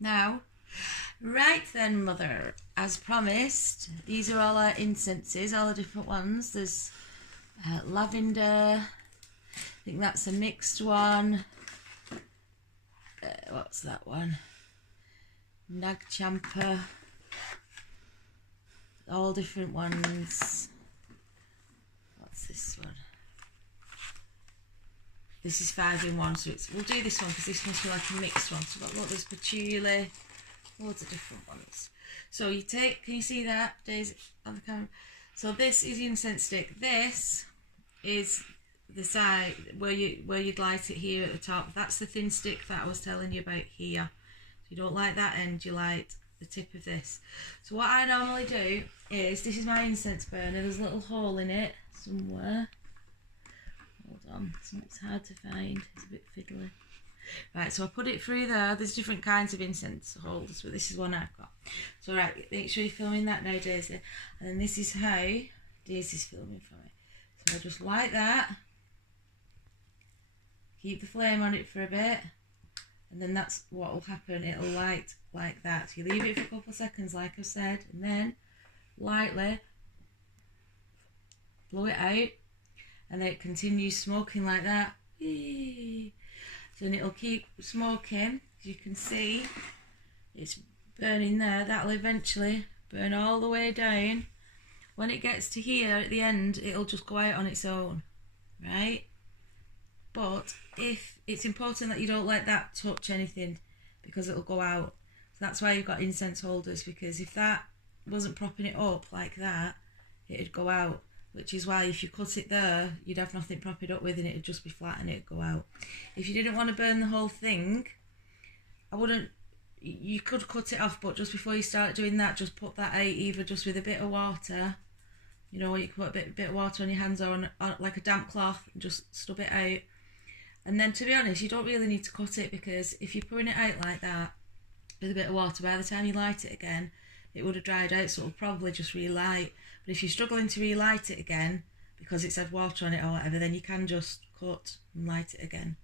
Now, right then, Mother, as promised, these are all our incenses, all the different ones. There's lavender, I think that's a mixed one. What's that one? Nag Champa. All different ones. What's this one? This is 5 in 1, so we'll do this one because this must be like a mixed one. So look, there's patchouli, loads of different ones. So you take, can you see that, Daisy, on the camera? So this is the incense stick. This is the side where you'd light it here at the top. That's the thin stick that I was telling you about here. If you don't like that end, you light the tip of this. So what I normally do is, this is my incense burner. There's a little hole in it somewhere. Hold on, it's hard to find. It's a bit fiddly. Right, so I put it through there. There's different kinds of incense holders, but this is one I've got. So right, make sure you're filming that now, Daisy. And then this is how Daisy's filming for me. So I just light that. Keep the flame on it for a bit. And then that's what will happen. It'll light like that. So you leave it for a couple of seconds, like I said, and then lightly blow it out. And then it continues smoking like that. So then it'll keep smoking. As you can see, it's burning there. That'll eventually burn all the way down. When it gets to here at the end, it'll just go out on its own, right? But if it's important that you don't let that touch anything, because it'll go out. So that's why you've got incense holders, because if that wasn't propping it up like that, it'd go out. Which is why if you cut it there, you'd have nothing prop it up with and it'd just be flat and it'd go out. If you didn't want to burn the whole thing, I wouldn't, you could cut it off, but just before you start doing that, just put that out either just with a bit of water, you know, you can put a bit of water on your hands or on like a damp cloth and just stub it out. And then to be honest, you don't really need to cut it, because if you're pouring it out like that with a bit of water, by the time you light it again, it would have dried out, so it'll probably just relight. But if you're struggling to relight it again because it's had water on it or whatever, then you can just cut and light it again.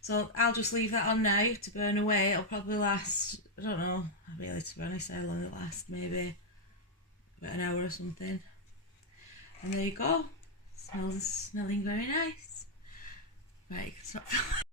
So I'll just leave that on now to burn away. It'll probably last, I don't know, really, to be honest, how long it'll last, maybe about an hour or something. And there you go. Smelling very nice. Right, you can stop filming.